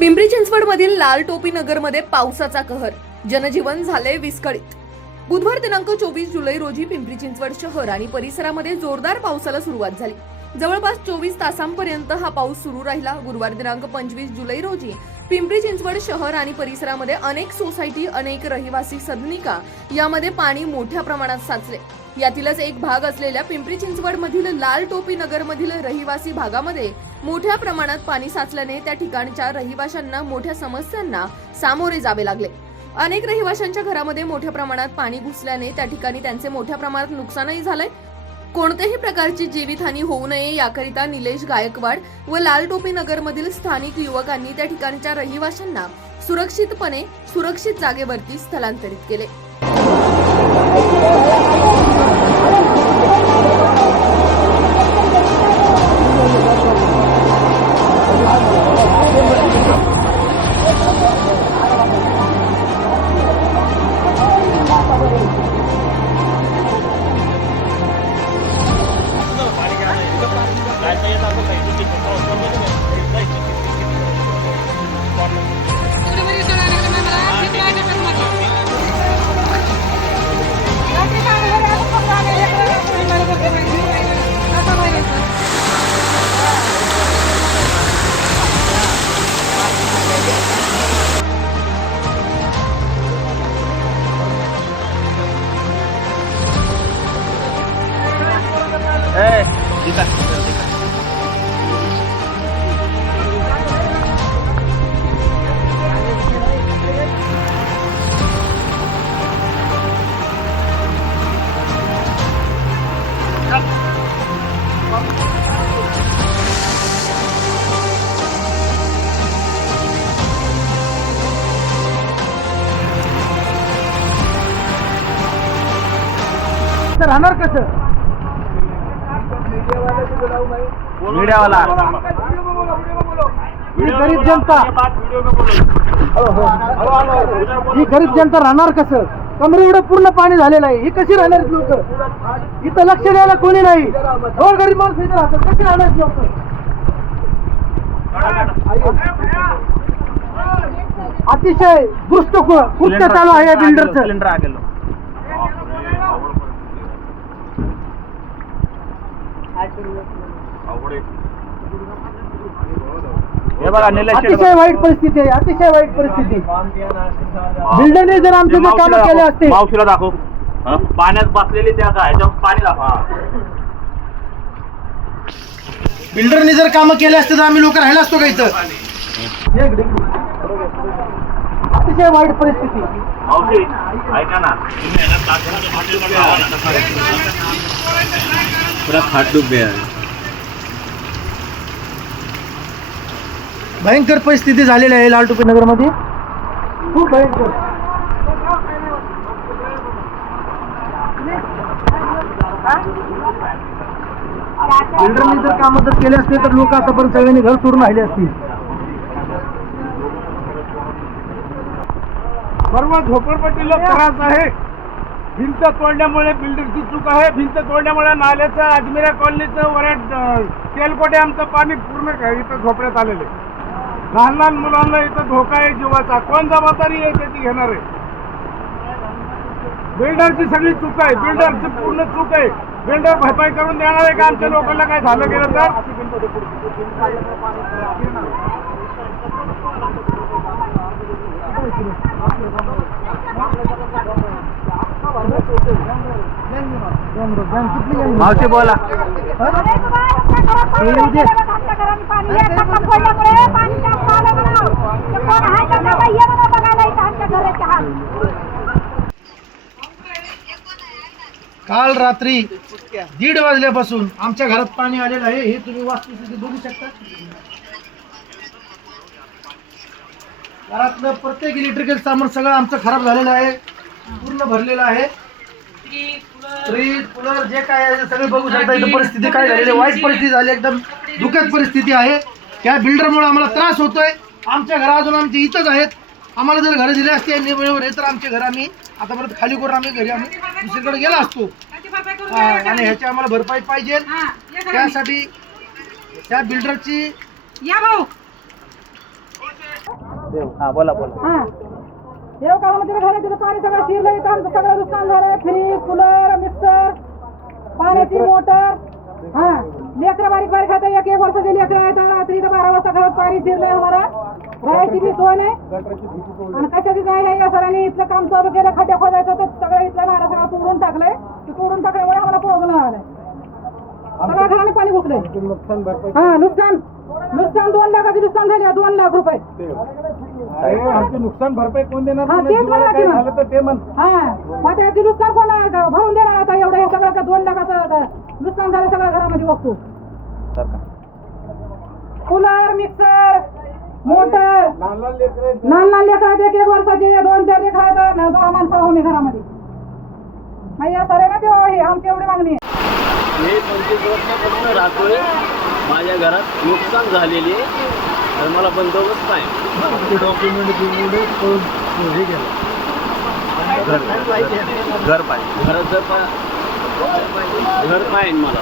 पिंपरी चिंचवडमधील लाल टोपी नगरमध्ये पावसाचा कहर, जनजीवन झाले विस्कळीत। बुधवार दिनांक 24 जुलै रोजी पिंपरी चिंचवड शहर आणि परिसरामध्ये जोरदार पावसाला सुरुवात झाली। जवळपास 24 तासांपर्यंत हा पाऊस सुरू राहिला। गुरुवार दिनांक 25 जुलै रोजी पिंपरी चिंचवड शहर आणि परिसरामध्ये अनेक सोसायटी, अनेक रहिवासी सदनिका यामध्ये पाणी मोठ्या प्रमाणात साचले। यातीलच एक भाग असलेल्या पिंपरी चिंचवड मधील लाल टोपी नगर मधील रहिवासी भागामध्ये मोठ्या प्रमाणात पाणी साचल्याने त्या ठिकाणच्या रहिवाशांना मोठ्या समस्यांना सामोरे जावे लागले। अनेक रहिवाशांच्या घरामध्ये मोठ्या प्रमाणात पाणी घुसल्याने त्या ठिकाणी त्यांचे मोठ्या प्रमाणात नुकसानही झालंय। कोणत्याही प्रकारची जीवितहानी होऊ नये याकरिता निलेश गायकवाड व लाल टोपी नगर मधील स्थानिक युवकांनी त्या ठिकाणच्या रहिवाशांना सुरक्षितपणे सुरक्षित जागेवरती स्थलांतरित केले। राहणार कसं? मीडियावाला गरीब जनता, ही गरीब जनता राहणार कसं? कमरे एवढं पूर्ण पाणी झालेलं आहे, ही कशी राहणार लोक? इथं लक्ष द्यायला कोणी नाही। गरीब माणसं इथं राहतात, कशी राहणार लोक? अतिशय दुष्ट कृत्य चालू आहे या बिल्डरचं। अतिशय वाईट परिस्थिती आहे, अतिशय वाईट परिस्थिती। बिल्डरने जर आमचे जे काम केले असते, मावशीला दाखव पाण्यात बसलेली त्या ह्याच्यावर पाणी दाखव। बिल्डरने जर काम केले असते तर आम्ही लोक राहिला असतो का इथं? अतिशय वाईट परिस्थिती। मावशी ऐका ना, पूरा खाट डूब गया है। भयंकर परिस्थिती झालेली आहे लाल टोपी नगर मध्ये, खूप भयंकर। बिल्डरने जर काम जर केले असते तर लोक आतापर्यंत सगळ्यांनी घर सोडून राहिले असतील। सर्व झोपडपट्टीला त्रास आहे। भिंत तोडल्यामुळे बिल्डरची चूक आहे। भिंत तोडल्यामुळे नाल्याचं, अजमेरा कॉलनीचं, वराड तेलकोटे आमचं पाणी पूर्ण इथं झोपड्यात आलेलं आहे। लहान लहान मुलांना इथं धोका आहे जीवाचा। कोण जबाबदारी आहे त्याची घेणार आहे? बिल्डरची सगळी चूक आहे, बिल्डरची पूर्ण चूक आहे। बिल्डर भरपाई करून देणार आहे का आमच्या लोकांना काय झालं गेलं तर? मावशी बोला। काल रात्री 1:30 वाजल्यापासून आमच्या घरात पाणी आलेलं आहे, हे तुम्ही वास्तुस्थिती बघू शकता। घरातलं प्रत्येक इलेक्ट्रिकल सामान सगळं आमचं खराब झालेलं आहे, पूर्ण भरलेलं आहे। फ्रीज, कूलर जे काय आहे सगळे बघू शकता। इथं परिस्थिती काय झालेली, वाईट परिस्थिती झाली, एकदम दुःखद परिस्थिती आहे। त्या बिल्डरमुळे आम्हाला त्रास होतोय। आमच्या घर अजून आमचे इथंच आहेत। आम्हाला जर घर दिले असते वेळेवर तर आमचे घर आम्ही आतापर्यंत खाली करून आम्ही घरी आम्ही दुसरीकडे गेलो असतो। आणि ह्याची आम्हाला भरपाई पाहिजे। त्यासाठी त्या बिल्डरची या भाऊ हा बोला बोला. हा येऊ काळामध्ये घरात तिथं पाणी सगळं शिरलं इथं आमचं सगळं नुकसान झालंय. फ्रीज कूलर मिक्सर पाण्याची मोटर हा लेकरं बारीक बारीक आता एक एक वर्षाचे लेकरं आहेत. रात्री इथं 12 वाजता घरात पाणी शिरलंय. आम्हाला राहायची बी सोय नाही आणि कशाची नाही आहे. या सरांनी इथलं काम चालू केलं खड्डे खोदायचं तर सगळं इथलं नाला सगळं तोडून टाकलंय. ते तोडून टाकल्यामुळे आम्हाला प्रॉब्लेम आलाय. सगळ्या घराने पाणी घुसलंय. हा नुकसान 2 लाखाचे नुकसान झाले. 2 लाख रुपये. आमची नुकसान भरपाई कोण देणार? हा तेच म्हणलं की झालं तर ते म्हण. हा मग त्याची नुकसान कोण भरून देणार आता? एवढं हे सगळं का 2 लाखाचं नुकसान झालं सगळ्या घरामध्ये वस्तू. कूलर मिक्सर मोटर लहान लहान लेकरं लहान लेकरात 1 वर्षाचे 2-4 लेकरं आहेत. 10 माणसं आहो मी घरामध्ये. नाही या सगळ्यांना देवा आहे आमची एवढी मागणी आहे. मी 25 वर्षापासून राहतोय. माझ्या घरात नुकसान झालेली आहे तर मला बंदोबस्त नाही. डॉक्युमेंट हे गेलं घर पाहिजे. घर पाहिजे मला.